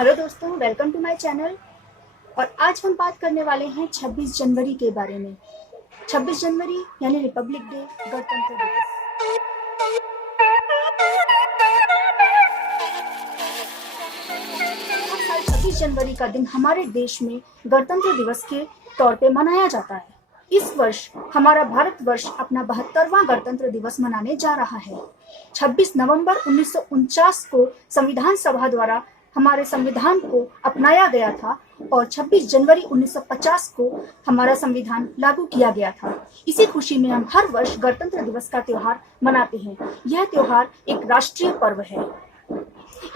Hello दोस्तों, welcome to my channel. और आज हम बात करने वाले हैं 26 जनवरी के बारे में। 26 जनवरी यानी रिपब्लिक डे, गणतंत्र दिवस। हर साल 26 जनवरी का दिन हमारे देश में गणतंत्र दिवस के तौर पे मनाया जाता है। इस वर्ष हमारा भारतवर्ष अपना 72वां गणतंत्र दिवस मनाने जा रहा है। 26 नवंबर 1949 को संविधान सभा द्वारा हमारे संविधान को अपनाया गया था और 26 जनवरी 1950 को हमारा संविधान लागू किया गया था। इसी खुशी में हम हर वर्ष गणतंत्र दिवस का त्योहार मनाते हैं। यह त्योहार एक राष्ट्रीय पर्व है।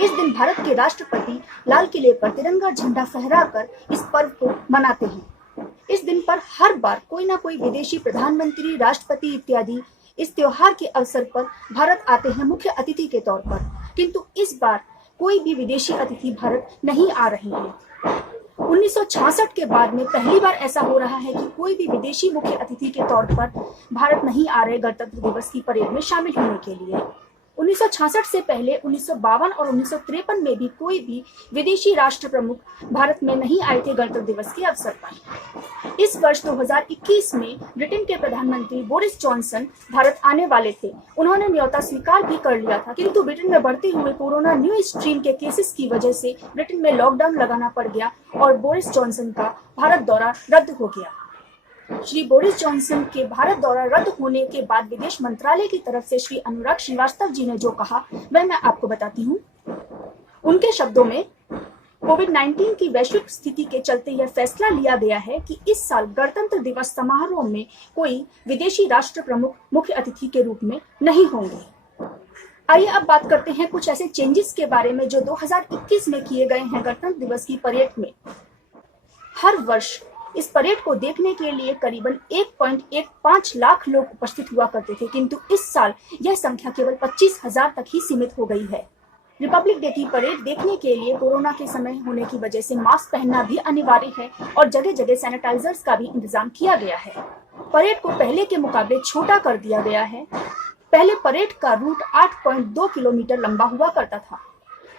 इस दिन भारत के राष्ट्रपति लाल किले पर तिरंगा झंडा फहराकर इस पर्व को मनाते हैं। इस दिन पर हर बार कोई ना कोई विदेशी प्रधानमंत्री, राष्ट्रपति इत्यादि इस त्योहार के अवसर पर भारत आते हैं मुख्य अतिथि के तौर पर, किंतु इस बार कोई भी विदेशी अतिथि भारत नहीं आ रहे हैं। 1966 के बाद में पहली बार ऐसा हो रहा है कि कोई भी विदेशी मुख्य अतिथि के तौर पर भारत नहीं आ रहे गणतंत्र दिवस की परेड में शामिल होने के लिए। 1966 से पहले 1952 और 1953 में भी कोई भी विदेशी राष्ट्र प्रमुख भारत में नहीं आए थे गणतंत्र दिवस के अवसर पर। इस वर्ष 2021 में ब्रिटेन के प्रधानमंत्री बोरिस जॉनसन भारत आने वाले थे। उन्होंने न्योता स्वीकार भी कर लिया था, किंतु ब्रिटेन में बढ़ते हुए कोरोना न्यू स्ट्रीम के केसेस की वजह से ब्रिटेन में लॉकडाउन लगाना पड़ गया और बोरिस जॉनसन का भारत दौरा रद्द हो गया। श्री बोरिस जॉनसन के भारत दौरा रद्द होने के बाद विदेश मंत्रालय की तरफ से श्री अनुराग श्रीवास्तव जी ने जो कहा वह मैं आपको बताती हूँ। उनके शब्दों में, कोविड-19 की वैश्विक स्थिति के चलते यह फैसला लिया गया है कि इस साल गणतंत्र दिवस समारोह में कोई विदेशी राष्ट्र प्रमुख मुख्य अतिथि के रूप में नहीं होंगे। आइए अब बात करते हैं कुछ ऐसे चेंजेस के बारे में जो 2021 में किए गए हैं गणतंत्र दिवस की परेड में। हर वर्ष इस परेड को देखने के लिए करीबन 1.15 लाख लोग उपस्थित हुआ करते थे, किंतु इस साल यह संख्या केवल 25,000 तक ही सीमित हो गई है। रिपब्लिक डे की परेड देखने के लिए कोरोना के समय होने की वजह से मास्क पहनना भी अनिवार्य है और जगह जगह सैनिटाइजर्स का भी इंतजाम किया गया है। परेड को पहले के मुकाबले छोटा कर दिया गया है। पहले परेड का रूट 8.2 किलोमीटर लंबा हुआ करता था,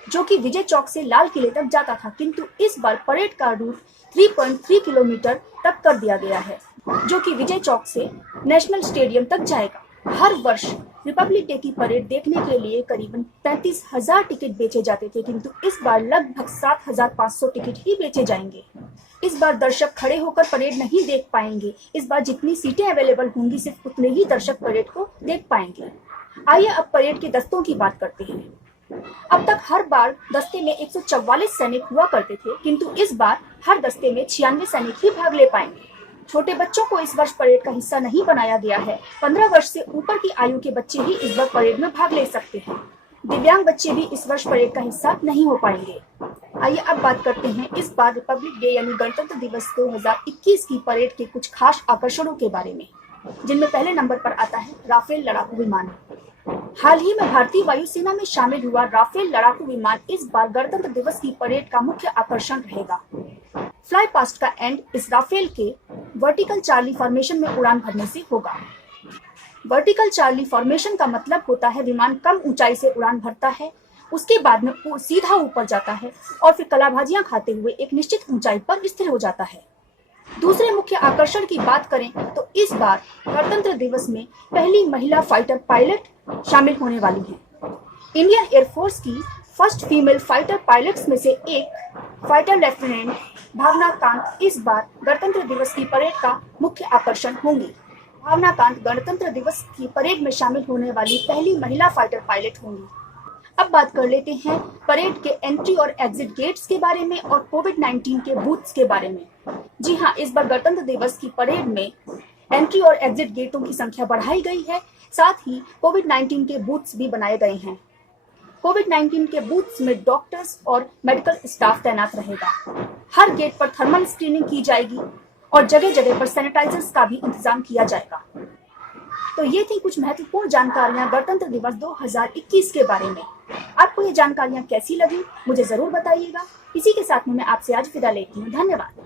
जो कि विजय चौक से लाल किले तक जाता था, किंतु इस बार परेड का रूट 3.3 किलोमीटर तक कर दिया गया है, जो कि विजय चौक से नेशनल स्टेडियम तक जाएगा। हर वर्ष रिपब्लिक डे की परेड देखने के लिए करीबन 35,000 टिकट बेचे जाते थे, किंतु इस बार लगभग 7,500 टिकट ही बेचे जाएंगे। इस बार दर्शक खड़े होकर परेड नहीं देख पाएंगे। इस बार जितनी सीटें अवेलेबल होंगी सिर्फ उतने ही दर्शक परेड को देख पाएंगे। आइए अब परेड के दस्तों की बात करते हैं। अब तक हर बार दस्ते में 144 सैनिक हुआ करते थे, किंतु इस बार हर दस्ते में 96 सैनिक ही भाग ले पाएंगे। छोटे बच्चों को इस वर्ष परेड का हिस्सा नहीं बनाया गया है। 15 वर्ष से ऊपर की आयु के बच्चे ही इस बार परेड में भाग ले सकते हैं। दिव्यांग बच्चे भी इस वर्ष परेड का हिस्सा नहीं हो पाएंगे। आइए अब बात करते हैं इस बार रिपब्लिक डे यानी गणतंत्र दिवस 2021 की परेड के कुछ खास आकर्षणों के बारे में, जिनमें पहले नंबर पर आता है राफेल लड़ाकू विमान। हाल ही में भारतीय वायुसेना में शामिल हुआ राफेल लड़ाकू विमान इस बार गणतंत्र दिवस की परेड का मुख्य आकर्षण रहेगा। फ्लाई पास्ट का एंड इस राफेल के वर्टिकल चार्ली फॉर्मेशन में उड़ान भरने से होगा। वर्टिकल चार्ली फॉर्मेशन का मतलब होता है विमान कम ऊंचाई से उड़ान भरता है, उसके बाद में सीधा ऊपर जाता है और फिर कलाबाजियां खाते हुए एक निश्चित ऊंचाई पर स्थिर हो जाता है। दूसरे मुख्य आकर्षण की बात करें तो इस बार गणतंत्र दिवस में पहली महिला फाइटर पायलट शामिल होने वाली हैं। इंडियन एयरफोर्स की फर्स्ट फीमेल फाइटर पायलट्स में से एक फाइटर लेफ्टिनेंट भावना कांत इस बार गणतंत्र दिवस की परेड का मुख्य आकर्षण होंगी। भावना कांत गणतंत्र दिवस की परेड में शामिल होने वाली पहली महिला फाइटर पायलट होंगी। अब बात कर लेते हैं परेड के एंट्री और एग्जिट गेट्स के बारे में और कोविड-19 के बूथ्स के बारे में। जी हाँ, इस बार गणतंत्र दिवस की परेड में एंट्री और एग्जिट गेटों की संख्या बढ़ाई गई है, साथ ही कोविड-19 के बूथ्स भी बनाए गए हैं। कोविड-19 के बूथ्स में डॉक्टर्स और मेडिकल स्टाफ तैनात रहेगा। हर गेट पर थर्मल स्क्रीनिंग की जाएगी और जगह जगह पर सैनिटाइजर्स का भी इंतजाम किया जाएगा। तो ये थी कुछ महत्वपूर्ण जानकारियां गणतंत्र दिवस 2021 के बारे में। आपको ये जानकारियां कैसी लगी मुझे जरूर बताइएगा। इसी के साथ में मैं आपसे आज विदा लेती हूँ। धन्यवाद।